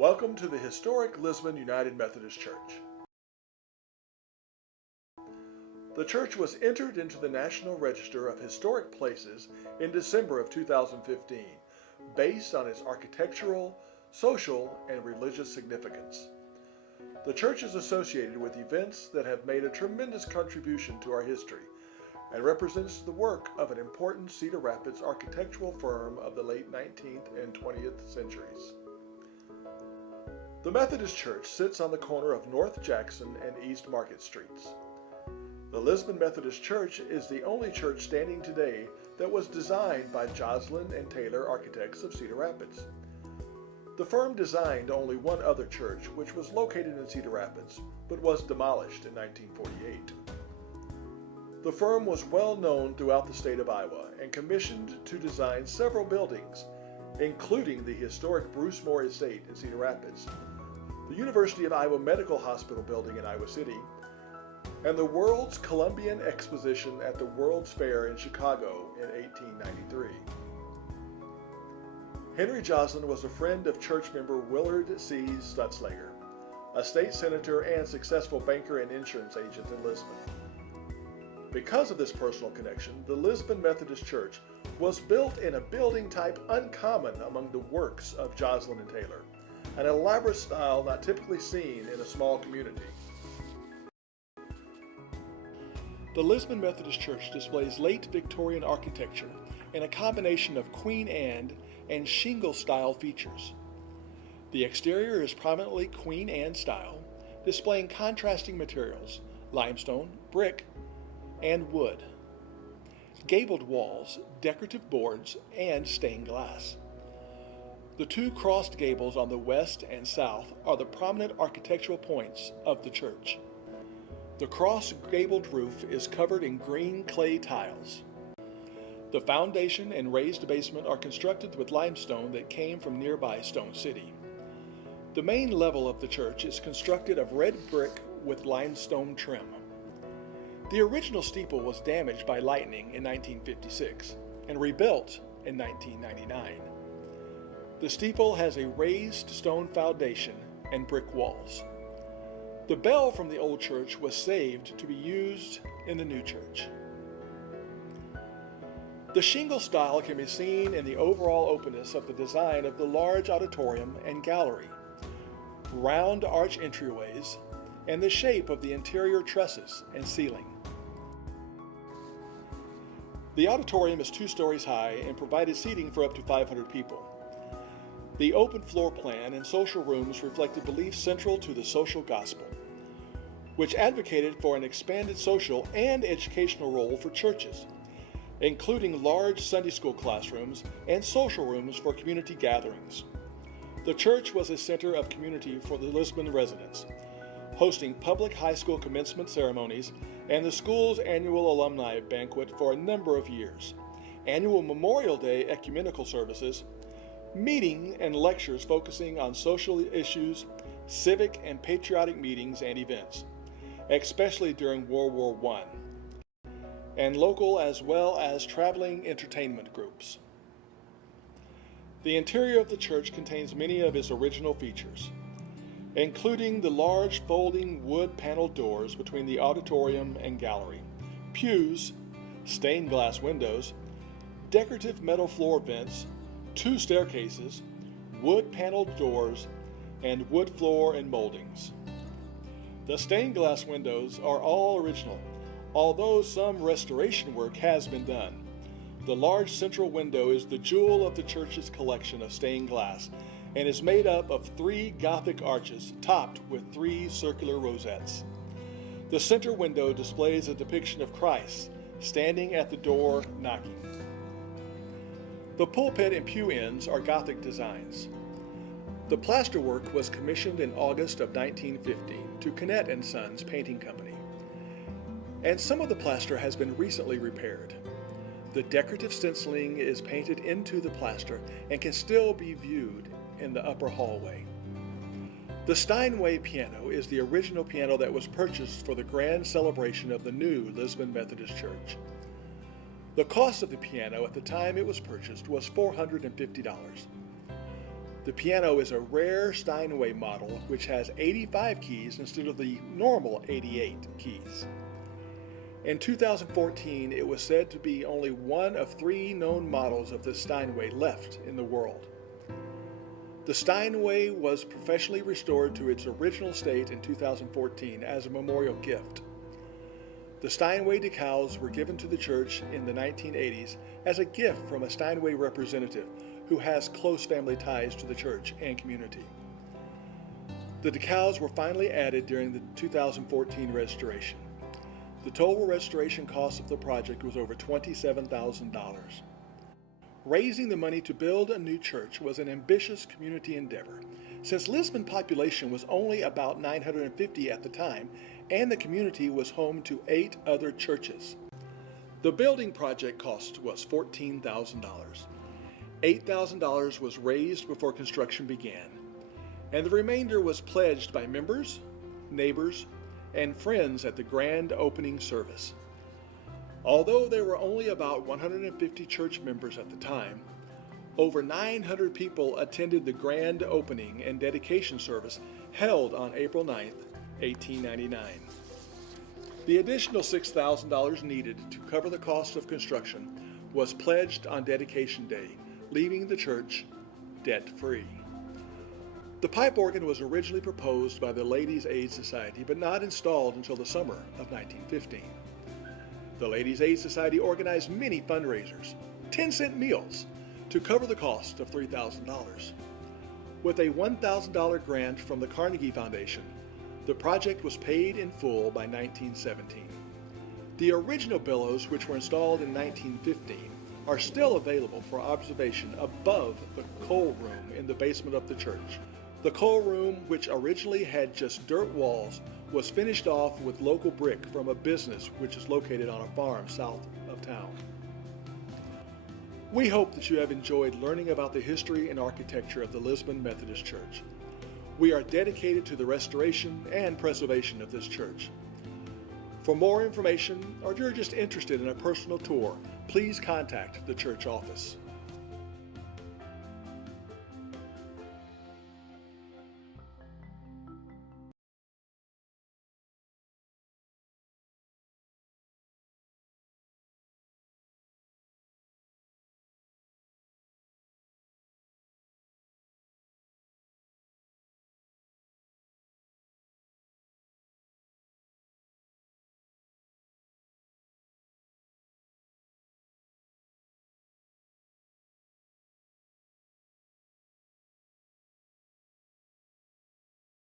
Welcome to the historic Lisbon United Methodist Church. The church was entered into the National Register of Historic Places in December of 2015, based on its architectural, social, and religious significance. The church is associated with events that have made a tremendous contribution to our history and represents the work of an important Cedar Rapids architectural firm of the late 19th and 20th centuries. The Methodist Church sits on the corner of North Jackson and East Market Streets. The Lisbon Methodist Church is the only church standing today that was designed by Joslin and Taylor architects of Cedar Rapids. The firm designed only one other church, which was located in Cedar Rapids, but was demolished in 1948. The firm was well known throughout the state of Iowa and commissioned to design several buildings, including the historic Bruce Moore Estate in Cedar Rapids, the University of Iowa Medical Hospital building in Iowa City, and the World's Columbian Exposition at the World's Fair in Chicago in 1893. Henry Joslin was a friend of church member Willard C. Stutzlager, a state senator and successful banker and insurance agent in Lisbon. Because of this personal connection, the Lisbon Methodist Church was built in a building type uncommon among the works of Joslin and Taylor, an elaborate style not typically seen in a small community. The Lisbon Methodist Church displays late Victorian architecture in a combination of Queen Anne and shingle style features. The exterior is prominently Queen Anne style, displaying contrasting materials, limestone, brick, and wood, gabled walls, decorative boards, and stained glass. The two crossed gables on the west and south are the prominent architectural points of the church. The cross-gabled roof is covered in green clay tiles. The foundation and raised basement are constructed with limestone that came from nearby Stone City. The main level of the church is constructed of red brick with limestone trim. The original steeple was damaged by lightning in 1956 and rebuilt in 1999. The steeple has a raised stone foundation and brick walls. The bell from the old church was saved to be used in the new church. The shingle style can be seen in the overall openness of the design of the large auditorium and gallery, round arch entryways, and the shape of the interior trusses and ceiling. The auditorium is 2 stories high and provided seating for up to 500 people. The open floor plan and social rooms reflected beliefs central to the social gospel, which advocated for an expanded social and educational role for churches, including large Sunday school classrooms and social rooms for community gatherings. The church was a center of community for the Lisbon residents, hosting public high school commencement ceremonies and the school's annual alumni banquet for a number of years, annual Memorial Day ecumenical services, meeting and lectures focusing on social issues, civic and patriotic meetings and events, especially during World War I, and local as well as traveling entertainment groups. The interior of the church contains many of its original features, including the large folding wood paneled doors between the auditorium and gallery, pews, stained glass windows, decorative metal floor vents, 2 staircases, wood paneled doors, and wood floor and moldings. The stained glass windows are all original, although some restoration work has been done. The large central window is the jewel of the church's collection of stained glass and is made up of 3 Gothic arches topped with 3 circular rosettes. The center window displays a depiction of Christ standing at the door knocking. The pulpit and pew ends are Gothic designs. The plasterwork was commissioned in August of 1950 to Canet & Sons Painting Company, and some of the plaster has been recently repaired. The decorative stenciling is painted into the plaster and can still be viewed in the upper hallway. The Steinway piano is the original piano that was purchased for the grand celebration of the new Lisbon Methodist Church. The cost of the piano at the time it was purchased was $450. The piano is a rare Steinway model which has 85 keys instead of the normal 88 keys. In 2014, it was said to be only one of 3 known models of the Steinway left in the world. The Steinway was professionally restored to its original state in 2014 as a memorial gift. The Steinway decals were given to the church in the 1980s as a gift from a Steinway representative who has close family ties to the church and community. The decals were finally added during the 2014 restoration. The total restoration cost of the project was over $27,000. Raising the money to build a new church was an ambitious community endeavor, since Lisbon population was only about 950 at the time, and the community was home to 8 other churches. The building project cost was $14,000. $8,000 was raised before construction began, and the remainder was pledged by members, neighbors, and friends at the grand opening service. Although there were only about 150 church members at the time, over 900 people attended the grand opening and dedication service held on April 9, 1899. The additional $6,000 needed to cover the cost of construction was pledged on dedication day, leaving the church debt-free. The pipe organ was originally proposed by the Ladies' Aid Society, but not installed until the summer of 1915. The Ladies' Aid Society organized many fundraisers, 10-cent meals, to cover the cost of $3,000. With a $1,000 grant from the Carnegie Foundation, the project was paid in full by 1917. The original bellows, which were installed in 1915, are still available for observation above the coal room in the basement of the church. The coal room, which originally had just dirt walls, was finished off with local brick from a business which is located on a farm south of town. We hope that you have enjoyed learning about the history and architecture of the Lisbon Methodist Church. We are dedicated to the restoration and preservation of this church. For more information, or if you're just interested in a personal tour, please contact the church office.